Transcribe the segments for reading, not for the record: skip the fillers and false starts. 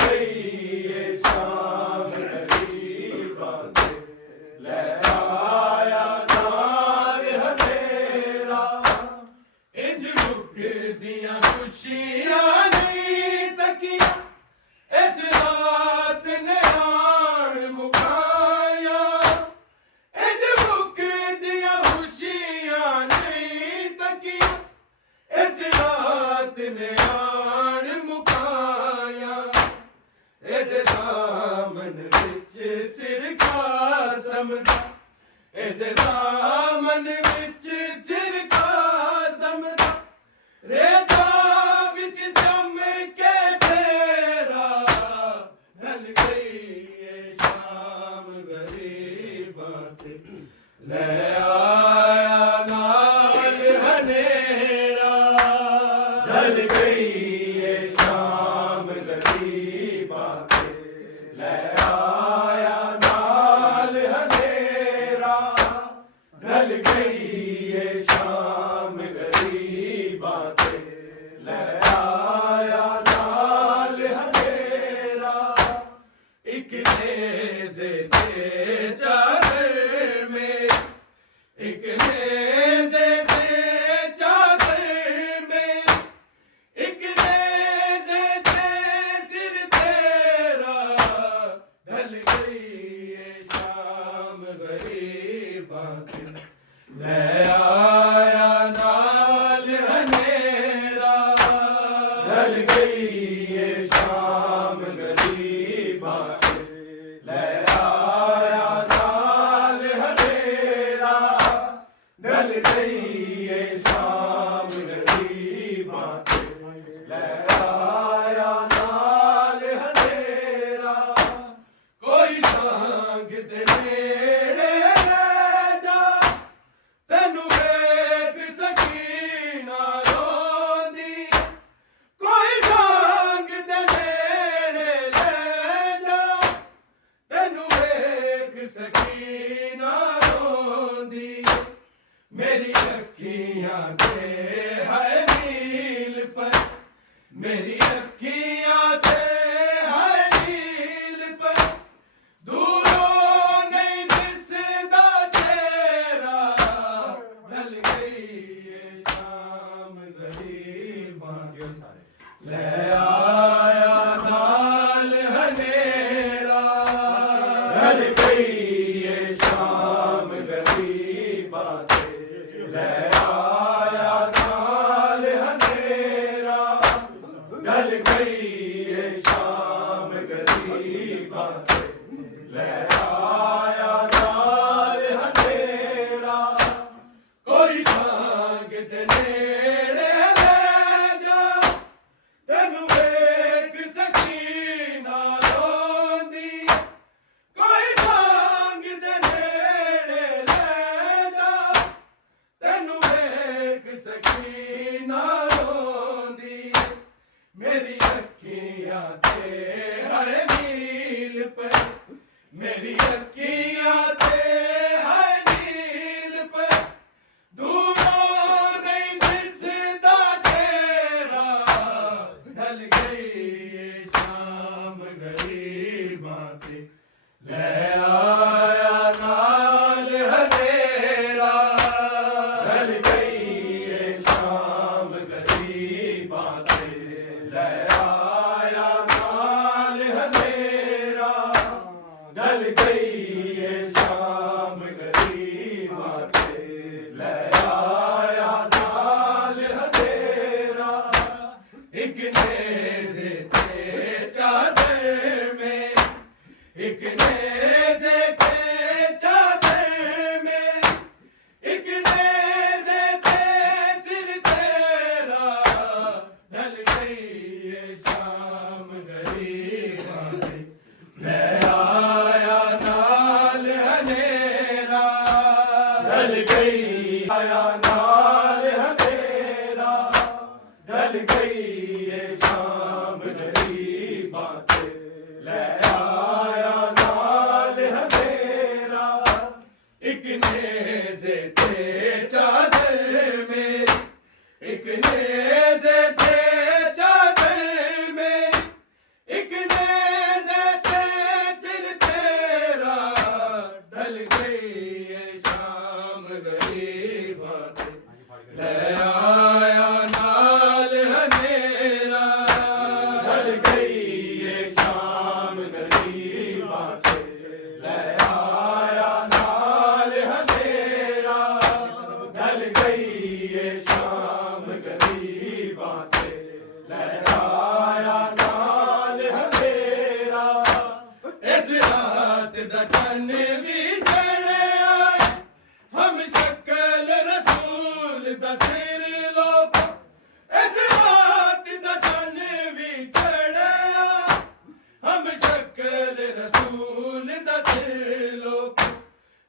गई ये शाम गरीबा के, ले आया नाल हथेरा। इंज रुक दियां खुशियां नहीं तकियां, इस रात ने आन मुकाया। इंज रुक दियां खुशियां नहीं तकियां, इस रात ने आन मुकाया। एदे दामन विच सिर कासम दा, एदे दामन विच सिर कासम दा, रेता विच जम के सेरा। ढल गई ये शाम गरीबां ते, ले आया नाल हनेरा। ढल गई ये शाम गरीबां ते, ले आया नाल हनेरा। ढल गई ये शाम गरीबां ते, ले आया नाल हनेरा। एक नेज़े ते चादर में, एक नेज़े ते चादर में, एक नेज़े ते सिर तेरा। ढल गई ये शाम गरीबां ते, ले आया नाल हनेरा। ढल गई ये शाम गरीबां ते, ले आया नाल हनेरा। ढल गई ये शाम गरीबां ते, ले आया नाल हनेरा। कोई सांग दे नेड़े ले जा, तैनू वेख सकीना रोंदी। कोई सांग दे नेड़े ले जा, तैनू वेख सकीना रोंदी। मेरी अखियां ते है नील पर, मेरी अखियां ते है नील पर, दूरों नहीं दिसदा तेरा। ढल गई ये शाम गरीबां के, ले आया नाल हनेरा। ढल गई ये शाम गरीबां ते, ले आया नाल हनेरा। ढल गई ये शाम गरीबां ते, ले आया नाल हनेरा। कोई सांग दे नेड़े ले जा, तैनू वेख सकीना रोंदी। कोई सांग दे नेड़े ले जा, तैनू वेख सकीना रोंदी। मेरी अखियां ते है नील पर, मेरी अखियां ते है नील पर, दूरों नहीं दिसदा तेरा। ढल गई ये शाम गरीबां ते, ले आया नाल हनेरा। ढल गई ये शाम गरीबां ते, ले आया नाल हनेरा। ढल गई ये शाम गरीबां ते, ले आया नाल हनेरा। एक नेज़े ते चादर में, एक नेज़े ते चादर में, एक नेज़े ते सिर तेरा। ढल गई ये शाम गरीबां ते, ले आया नाल हनेरा। ढल गई आया नाल हनेरा। ढल गई ये शाम गरीबां ते, ले आया नाल हनेरा। एक नेज़े ते चादर में, एक नेज़े ते चादर में, एक नेज़े गई ये शाम गरीबां ते, ले आया नाल अंधेरा। ढल गई ये शाम गरीबां ते, ले आया नाल अंधेरा। इस रात दा चन्न भी चढ़िया, हम शक्ल रसूल दा सिर लोक। इस रात दा चन्न भी चढ़िया, हम शक्ल रसूल दा सिर लोक।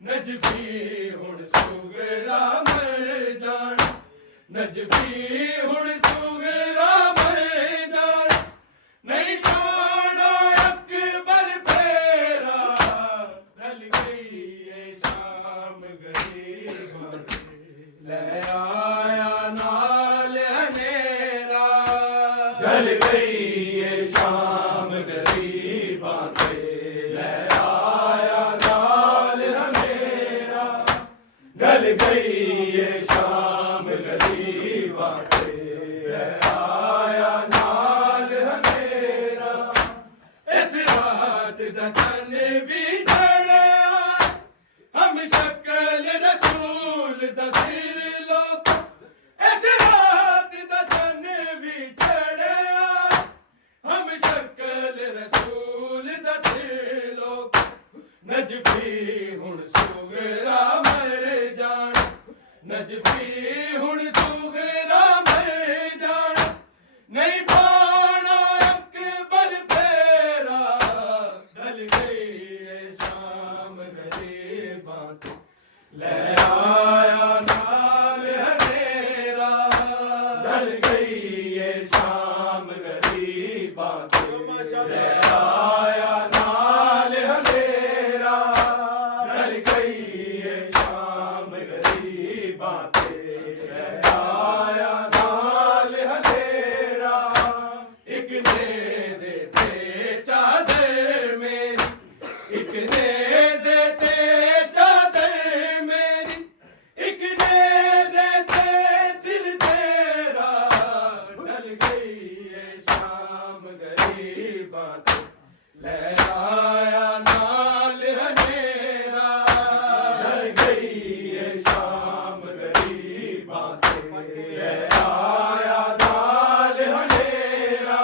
नजफी हुण सुगरा मर जान, नजफी हुण सुगरा मर जान। नहीं पाना अकबर फेरा, ढल गई ये शाम गरीबां ते, ले आया नाल अंधेरा। ढल गई ये शाम गरीबां ते, ले आया नाल अंधेरा। ढल गई ये शाम गरीबां ते, ले आया नाल अंधेरा। इस रात दा चन्न भी चढ़िया, हम शक्ल रसूल दा सिर लोक। इस रात दा चन्न भी चढ़िया, हम शक्ल रसूल दा सिर लोक। नजफी हुण सुगरा मर जान, नजफी हुण सुगरा मर जान। नहीं पाना अकबर फेरा, ढल गई ये शाम गरीबां ते, ले आया नाल अंधेरा। ढल गई ये शाम गरीबां ते, ले आया नाल अंधेरा। ढल गई ये शाम गरीबां ते, ले आया नाल अंधेरा। एक नेज़े ते चादर मेरी, एक नेज़े ते चादर मेरी, एक नेज़े ते सिर तेरा। ढल गई ये शाम गरीबां ते, ले आया नाल अंधेरा। ढल गई ये शाम गरीबां ते, ले आया नाल अंधेरा।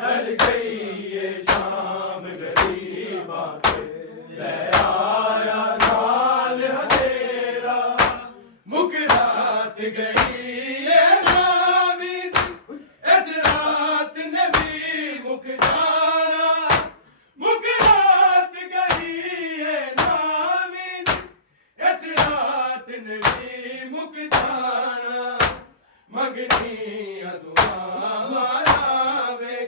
ढल गई ये शाम गरीबां ते, ले आया नाल अंधेरा। मुक रात गई ये नावीद, इस रात ने भी मुक जाना। मुक रात गई ये नावीद, इस रात ने भी मुक जाना। मंगनी दुआवां नावे,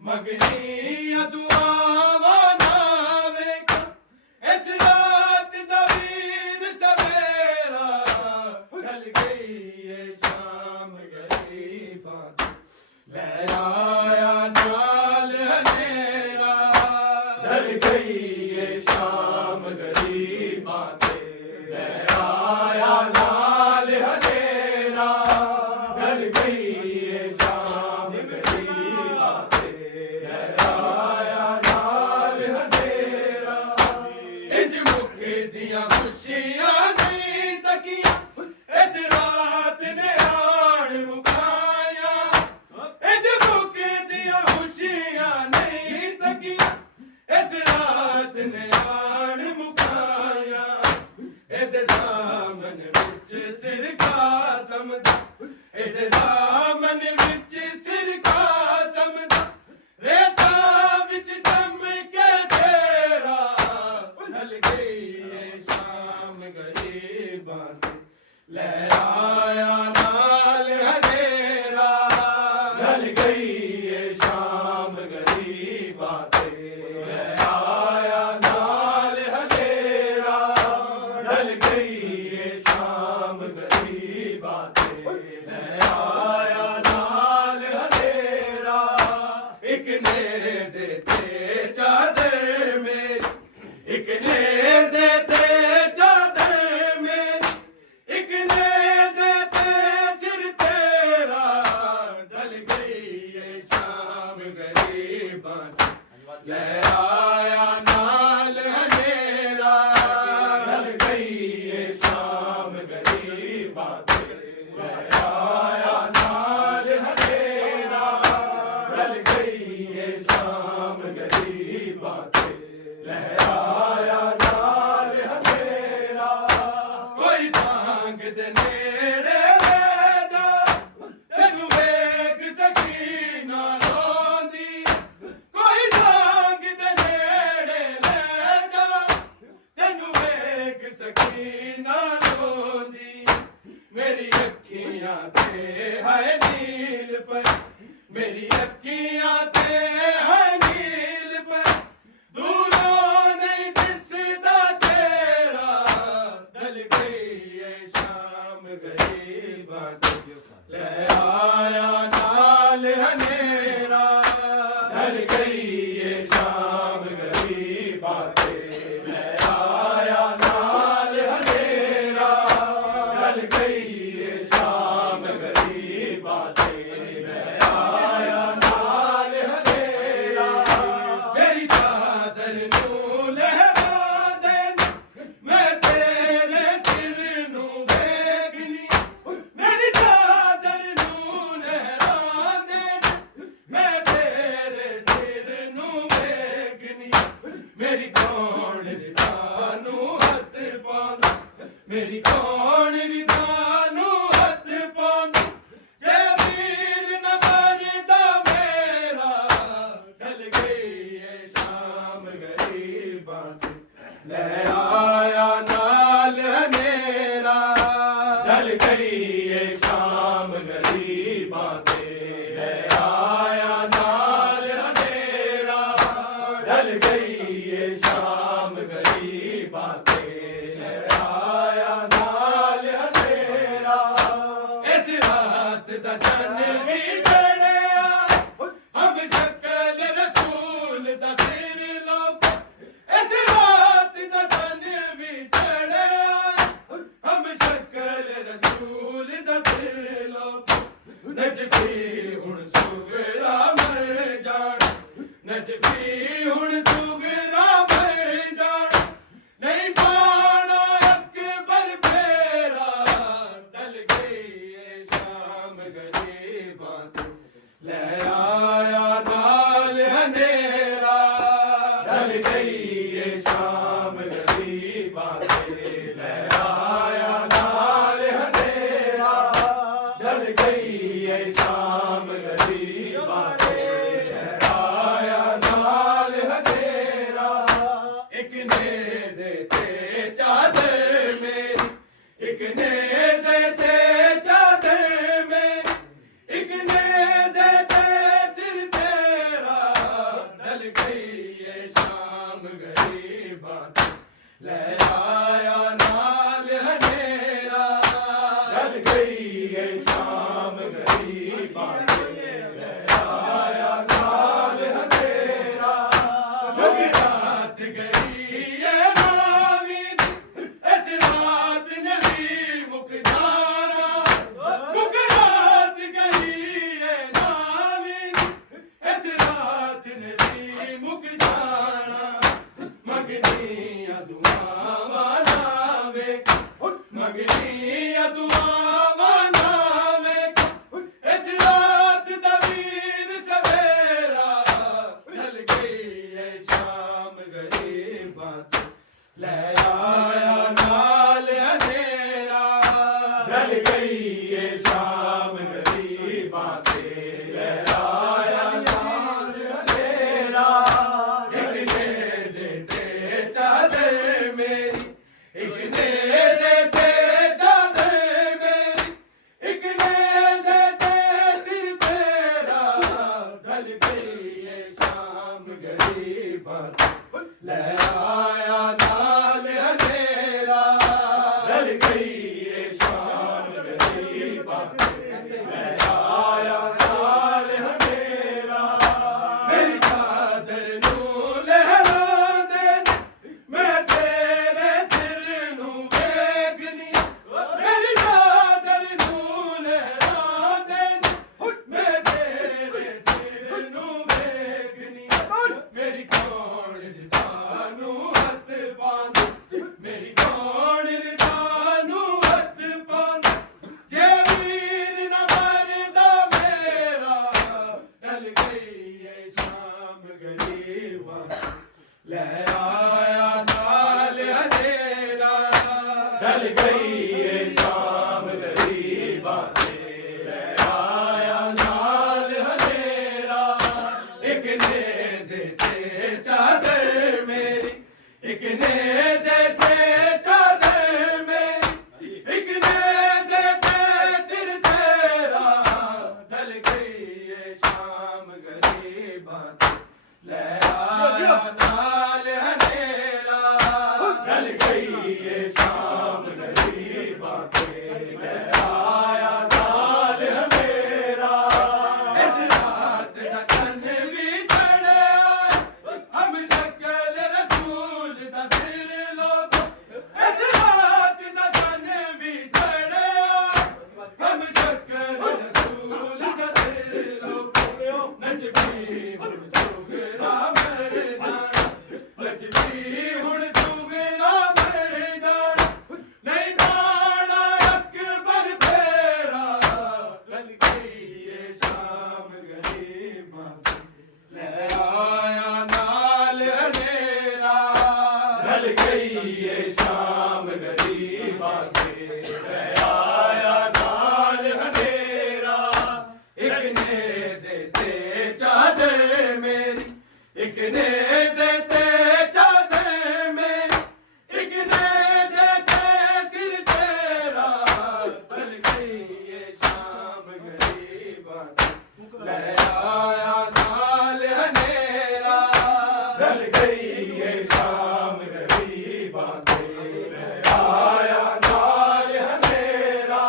मंगनी दुआवां नावे। इस रात दा वीर सवेरा, ढल गई ये शाम गरीबां ते, ले आया नाल अंधेरा। ढल गई ये शाम गरीबां ते, ले आया नाल अंधेरा। ढल गई ये शाम गरीबां ते, ले आया नाल अंधेरा। इंज मुख दियां खुशियां नहीं तकियां, इस रात ने आन मुकाया। इंज मुख दियां खुशियां नहीं तकियां, इस रात ने आन मुकाया। एदे दामन विच सिर कासम दा, एदे दामन विच सिर कासम दा। रेता विच चमके सेरा, ढल गई ये शाम गरीबां ते, ले आया नाल अंधेरा। ढल गई ये शाम गरीबां ते, ले आया नाल अंधेरा। ढल गई ये शाम गरीबां ते, ले आया नाल अंधेरा। एक नेज़े ते चादर मेरी, एक नेज़े ते चादर मेरी, एक नेज़े ते सिर तेरा। ढल गई ये शाम गरीबां ले आया नाल हनेरा ढल गई ये शाम गरीबां ले आया नाल हनेरा ढल गई ये शाम गरीबां ले आया नाल हनेरा कोई सांग दे नेड़े मेरी अखियां ते है नील पर मेरी अखियां ते है नील पर दूरों नहीं दिसदा तेरा ढल गई ये शाम गरीबां ले आया नाल हनेरा ढल गई ये शाम गरीबां ले आया नाल हनेरा ढल गई ये शाम गरीबां ले आया नाल हनेरा मेरी चादर नू लहरा दे मैं तेरे सिर नू वेखनी मेरी चादर नू लहरा दे मैं तेरे सिर नू वेखनी मेरी कौन रिदानू हथ पाऊं मेरी कौन रिदानू हथ पाऊं जे वीर न मरदा मेरा ढल गई ये शाम गरीबां ले आया नाल हनेरा ढल गई ये शाम गरीबां ले आया नाल हनेरा ढल गई ये शाम गरीबां ले आया नाल हनेरा इस रात दा चन्न भी चढ़िया हम शक्ल रसूल दा सिर लोग इस रात दा चन्न भी चढ़िया हम शक्ल रसूल दा सिर लोग नजफी हुण सुगरा मर जान नजफी हुण सुगरा मर जान नहीं पाना अकबर फेरा ढल गई ये शाम गरीबां ले आया नाल हनेरा ढल गई ये शाम गरीबां ले आया नाल हनेरा ढल गई ये शाम गरीबां ले आया नाल हनेरा एक नेज़े ते चादर मेरी एक नेज़े ते चादर मेरी एक नेज़े ते सिर तेरा ढल गई ये शाम गरीबां ले आया नाल हनेरा ढल गई ये शाम गरीबां ले आया नाल हनेरा मुग रात गई ये नावीद इस रात ने भी मुक जाना मुग रात गई ये नावीद इस रात ने भी मुक जाना मंगनिया दुआवां नावे मंगनिया दुआवां नावे इस रात दा वीर सवेरा ढल गई ये शाम गरीबां ले आया नाल हनेरा ढल गई ये शाम गरीबां ले आया नाल हनेरा एक नेज़े ते चादर मेरी एक नेज़े ते चादर मेरी एक नेज़े ते सिर तेरा ढल गई ये शाम गरीबां ले आया नाल हनेरा ढल गई ये शाम गरीबां ले आया नाल हनेरा मेरी चादर नू लहरा दे मैं तेरे सिर नू वेखनी मेरी चादर नू लहरा दे मैं तेरे सिर नू ले आया नाल हनेरा ढल गई ये शाम गरीबां ते ले आया नाल हनेरा एक नेज़े ते चादर मेरी एक नेज़े ते चादर मेरी एक नेज़े ते चिर तेरा ढल गई ये शाम गरीबां ते ले आया नाल हनेरा ढल गई ये शाम गरीबां ते ले आया नाल हनेरा इस रात दा चन्न भी चढ़िया हम शक्ल रसूल दा सिर लोग इस रात दा चन्न भी चढ़िया हम शक्ल रसूल दा सिर लोग नचबी हुण सुगरा मर जाना नचबी हुण सुगरा मर जाना नहीं जाना अकबर फेरा ढल गई ये शाम गरीबां ले आया नाल हनेरा ढल गई ये शाम गरीबां ले आया नाल हनेरा एक नेज़े ते चादर मेरी एक नेज़े ते चादर मेरी एक नेज़े ते सिर तेरा ढल गई ये शाम गरीबां ले आया नाल हनेरा ढल गई ये शाम गरीबां ले आया नाल हनेरा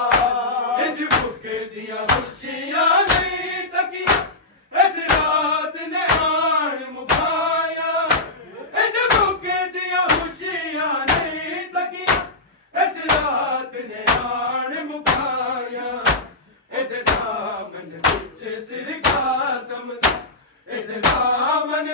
इंज भुख दियां खुशियां नहीं तकियां इस रात ने आन मुकाया इंज भुख दियां खुशियां नहीं तकियां इस रात ने आन मुकाया इहदे दामन विच सिर कासम दा इहदे दामन